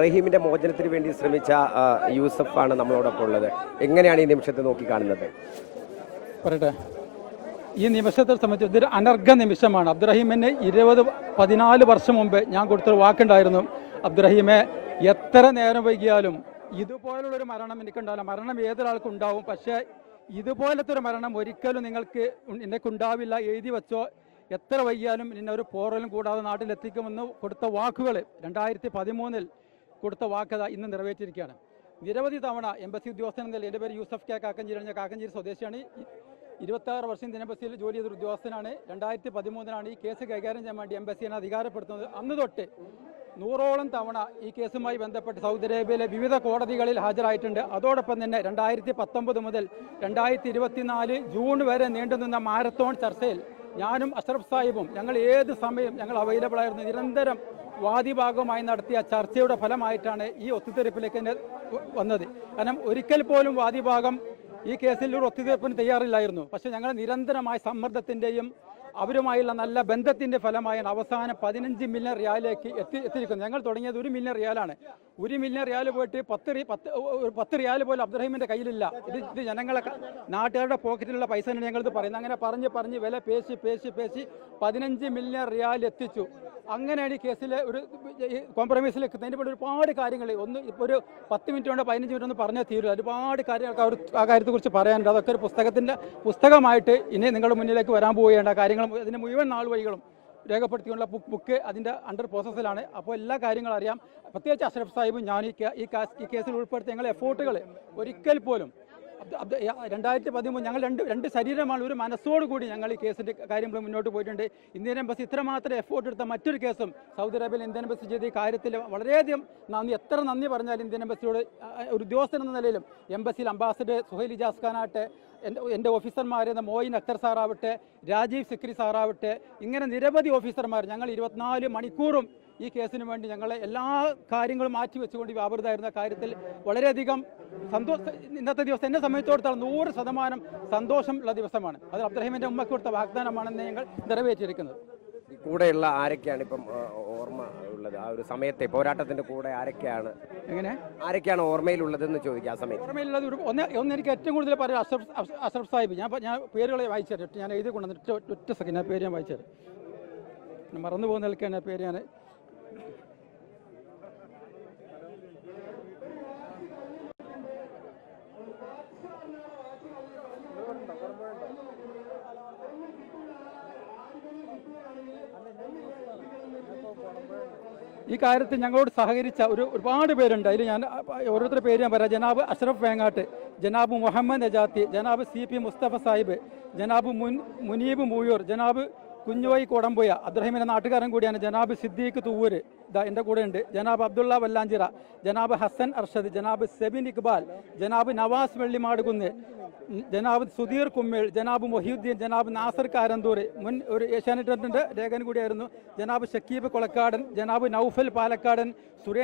റഹീമിൻ്റെ മോചനത്തിന് വേണ്ടി ശ്രമിച്ച യൂസഫാണ് നമ്മളോടൊപ്പം ഉള്ളത്. എങ്ങനെയാണ് ഈ നിമിഷത്തെ നോക്കി കാണുന്നത്? പറയട്ടെ, ഈ നിമിഷത്തെ സംബന്ധിച്ച് ഇതൊരു അനർഘ നിമിഷമാണ്. അബ്ദുറഹീമിന് 14 വർഷം മുമ്പ് ഞാൻ കൊടുത്തൊരു വാക്കുണ്ടായിരുന്നു, അബ്ദുറഹീമെ എത്ര നേരം വൈകിയാലും ഇതുപോലുള്ളൊരു മരണം എനിക്കുണ്ടാവില്ല. മരണം ഏതൊരാൾക്കും ഉണ്ടാവും, പക്ഷേ ഇതുപോലത്തെ ഒരു മരണം ഒരിക്കലും എനിക്കുണ്ടാവില്ല, എഴുതി വെച്ചോ, എത്ര വൈകിയാലും നിന്നെ ഒരു പോറലും കൂടാതെ നാട്ടിലെത്തിക്കുമെന്ന് കൊടുത്ത വാക്കുകൾ 2013 കൊടുത്ത വാക്കത ഇന്ന് നിറവേറ്റിയിരിക്കുകയാണ്. നിരവധി തവണ എംബസി ഉദ്യോഗസ്ഥൻ എന്നതിൽ എൻ്റെ പേര് യൂസഫ് കെ കാക്കഞ്ചേരി, ഞാൻ കാക്കഞ്ചേരി സ്വദേശിയാണ്. 26 വർഷം ഇന്ത്യൻ എംബസിയിൽ ജോലി ചെയ്തൊരു ഉദ്യോഗസ്ഥനാണ്. 2013 ഈ കേസ് കൈകാര്യം ചെയ്യാൻ വേണ്ടി എംബസിയെ അധികാരപ്പെടുത്തുന്നത്. അന്ന് തൊട്ട് 100ഓളം തവണ ഈ കേസുമായി ബന്ധപ്പെട്ട് സൗദി അറേബ്യയിലെ വിവിധ കോടതികളിൽ ഹാജരായിട്ടുണ്ട്. അതോടൊപ്പം തന്നെ 2019 മുതൽ 2024 ജൂൺ വരെ നീണ്ടുനിന്ന മാരത്തോൺ ചർച്ചയിൽ ഞാനും അഷ്റഫ് സാഹിബും ഞങ്ങൾ ഏത് സമയം ഞങ്ങൾ അവൈലബിൾ ആയിരുന്നു. നിരന്തരം വാദിഭാഗവുമായി നടത്തിയ ചർച്ചയുടെ ഫലമായിട്ടാണ് ഈ ഒത്തുതീർപ്പിലേക്ക് വന്നത്. കാരണം ഒരിക്കൽ പോലും വാദിഭാഗം ഈ കേസിൽ ഒരു ഒത്തുതീർപ്പിന് തയ്യാറില്ലായിരുന്നു. പക്ഷേ ഞങ്ങൾ നിരന്തരമായ സമ്മർദ്ദത്തിൻ്റെയും അവരുമായുള്ള നല്ല ബന്ധത്തിൻ്റെ ഫലമായാണ് അവസാനം 15 മില്യൺ റിയാലിലേക്ക് എത്തിയിരിക്കുന്നത്. ഞങ്ങൾ തുടങ്ങിയത് 1 മില്യൺ റിയാലാണ്. 1 മില്യൺ റിയാൽ പോയിട്ട് 10 റിയാൽ പോലും അബ്ദുറഹീമിൻ്റെ കയ്യിലില്ല. ഇത് ജനങ്ങളെ നാട്ടുകാരുടെ പോക്കറ്റിലുള്ള പൈസ തന്നെയാണ് ഞങ്ങളിത് പറയുന്നത്. അങ്ങനെ പറഞ്ഞ് വില പേശി 15 മില്യൺ റിയാൽ എത്തിച്ചു. അങ്ങനെയാണ് ഈ കേസിലെ ഒരു കോംപ്രമൈസിലേക്ക് എത്തുന്നത്. അതിൻ്റെ ഒരുപാട് കാര്യങ്ങൾ ഒന്ന് ഇപ്പോൾ ഒരു 10 മിനിറ്റ് കൊണ്ട് 15 മിനിറ്റ് ഒന്നും പറഞ്ഞാൽ തീരില്ല. ഒരുപാട് കാര്യങ്ങൾക്ക് ആ കാര്യത്തെക്കുറിച്ച് പറയാനുണ്ട്. അതൊക്കെ ഒരു പുസ്തകമായിട്ട് ഇനി നിങ്ങളുടെ മുന്നിലേക്ക് വരാൻ പോവുകയാണ്. കാര്യങ്ങളും അതിൻ്റെ മുഴുവൻ നാൾ വഴികളും രേഖപ്പെടുത്തിയുള്ള ബുക്ക് അതിൻ്റെ അണ്ടർ പ്രോസസ്സിലാണ്. അപ്പോൾ എല്ലാ കാര്യങ്ങളും അറിയാം. പ്രത്യേകിച്ച് അഷ്റഫ് സാഹിബും ഞാൻ ഈ കേസിൽ ഉൾപ്പെടുത്തിയ ഞങ്ങളുടെ എഫോർട്ടുകൾ ഒരിക്കൽ പോലും 2013 ഞങ്ങൾ രണ്ട് ശരീരമാണ്, ഒരു മനസ്സോടുകൂടി ഞങ്ങൾ ഈ കേസിൻ്റെ കാര്യങ്ങൾ മുന്നോട്ട് പോയിട്ടുണ്ട്. ഇന്ത്യൻ എംബസി ഇത്രമാത്രം എഫോർട്ട് എടുത്ത മറ്റൊരു കേസും സൗദി അറേബ്യയിൽ ഇന്ത്യൻ എംബസി ചെയ്ത ഈ കാര്യത്തിൽ വളരെയധികം എത്ര നന്ദി പറഞ്ഞാലും ഇന്ത്യൻ എംബസിയോട് ഒരു ഉദ്യോഗസ്ഥൻ എന്ന നിലയിലും എംബസിയിൽ അംബാസഡർ സുഹൈൽ ഇജാസ് ഖാനാകട്ടെ, എൻ്റെ ഓഫീസർമാരെന്ന മോയിൻ അക്തർ സാറാവട്ടെ, രാജീവ് സിക്രി സാറാവട്ടെ, ഇങ്ങനെ നിരവധി ഓഫീസർമാർ ഞങ്ങൾ 24 മണിക്കൂറും ഈ കേസിന് വേണ്ടി ഞങ്ങളെ എല്ലാ കാര്യങ്ങളും മാറ്റി വെച്ചുകൊണ്ട് വ്യാപൃതമായിരുന്ന കാര്യത്തിൽ വളരെയധികം ഇന്നത്തെ ദിവസം എന്നെ സംബന്ധിച്ചിടത്തോളം 100% സന്തോഷം ഉള്ള ദിവസമാണ്. അത് അബ്ദുറഹീമിൻ്റെ ഉമ്മക്ക് കൊടുത്ത വാഗ്ദാനമാണെന്ന് ഞങ്ങൾ നിറവേറ്റിയിരിക്കുന്നത്. കൂടെയുള്ള ആരൊക്കെയാണ് ഇപ്പം ഓർമ്മ ഉള്ളത്? ആ ഒരു സമയത്തെ പോരാട്ടത്തിന്റെ കൂടെ ആരൊക്കെയാണ് ഓർമ്മയിലുള്ളതെന്ന് ചോദിക്കുക. ആ സമയത്ത് ഓർമ്മയിലുള്ളത് ഒന്ന് എനിക്ക് ഏറ്റവും കൂടുതൽ പറയാം അഷ്റഫ് സാഹിബ്. ഞാൻ പേരുകളെ വായിച്ചു തരാം. ഞാൻ എഴുതി കൊണ്ടുവന്നിട്ട് ഒറ്റ സെക്കൻഡ് ഞാൻ പേര് ഞാൻ വായിച്ചു തരാം. മറന്നു പോകുന്ന നിൽക്കാൻ പേര് ഞാൻ ഈ കാര്യത്തിൽ ഞങ്ങളോട് സഹകരിച്ച ഒരുപാട് പേരുണ്ട്. അതിൽ ഞാൻ ഓരോരുത്തരുടെ പേര് ഞാൻ പറയാം. ജനാബ് അഷ്റഫ് വേങ്ങാട്ട്, ജനാബ് മുഹമ്മദ് നജാത്തി, ജനാബ് CP മുസ്തഫ സാഹിബ്, ജനാബ് മുനീബ് മൂയൂർ, ജനാബ് കുഞ്ഞുവൈ കോടമ്പുയ, അബ്ദുറഹീമിൻ്റെ നാട്ടുകാരൻ കൂടിയാണ്, ജനാബ് സിദ്ദീഖ് തൂവൂര് എൻ്റെ കൂടെ ഉണ്ട്, ജനാബ് അബ്ദുള്ള വല്ലാഞ്ചിറ, ജനാബ് ഹസൻ അർഷദ്, ജനാബ് സെബിൻ ഇക്ബാൽ, ജനാബ് നവാസ് വെള്ളിമാടുകുന്ന്, ജനാബ് സുധീർ കുമ്മിൾ, ജനാബ് മൊഹീദ്ദീൻ, ജനാബ് നാസർ കാരന്തൂർ, മുൻ ഒരു ഏഷ്യാനെറ്റിൻ്റെ ലേഖകൻ കൂടിയായിരുന്നു, ജനാബ് ഷക്കീബ് കൊളക്കാടൻ, ജനാബ് നൌഫൽ പാലക്കാടൻ, ശ്രീ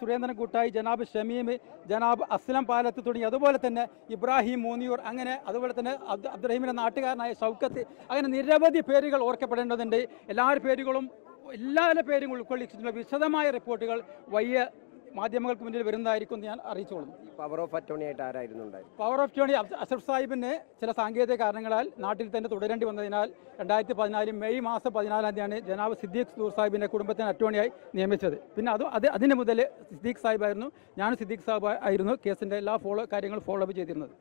സുരേന്ദ്രൻ കൂട്ടായി, ജനാബ് ഷമീം, ജനാബ് അസ്ലം പാലത്ത് തുടങ്ങി, അതുപോലെ തന്നെ ഇബ്രാഹിം മൂന്നിയൂർ, അങ്ങനെ അതുപോലെ തന്നെ അബ്ദുറഹീമിൻ്റെ നാട്ടുകാരനായ ഷൗക്കത്ത്, അങ്ങനെ നിരവധി പേരുകൾ ഓർക്കപ്പെടേണ്ടതുണ്ട്. എല്ലാവരുടെ പേരും ഉൾക്കൊള്ളിച്ചിട്ടുള്ള വിശദമായ റിപ്പോർട്ടുകൾ വലിയ മാധ്യമങ്ങൾക്ക് മുന്നിൽ വരുന്നതായിരിക്കും ഞാൻ അറിയിച്ചോളുന്നു. പവർ ഓഫ് അറ്റോർണി ആയിട്ട് ആരായിരുന്നു ഉണ്ടായത്? പവർ ഓഫ് അറ്റോർണി അഷ്റഫ് സാഹിബിന് ചില സാങ്കേതിക കാരണങ്ങളാൽ നാട്ടിൽ തന്നെ തുടരേണ്ടി വന്നതിനാൽ 2014 മെയ് മാസം 14-ാം തീയതിയാണ് ജനാബ് സിദ്ദീഖ് സൂർ സാഹിബിൻ്റെ കുടുംബത്തിന് അറ്റോർണിയായി നിയമിച്ചത്. പിന്നെ അതിന് മുതൽ സിദ്ദീഖ് സാഹിബായിരുന്നു, ഞാനും സിദ്ദീഖ് സാഹിബ് ആയിരുന്നു കേസിൻ്റെ എല്ലാ കാര്യങ്ങളും ഫോളോ അപ്പ് ചെയ്തിരുന്നത്.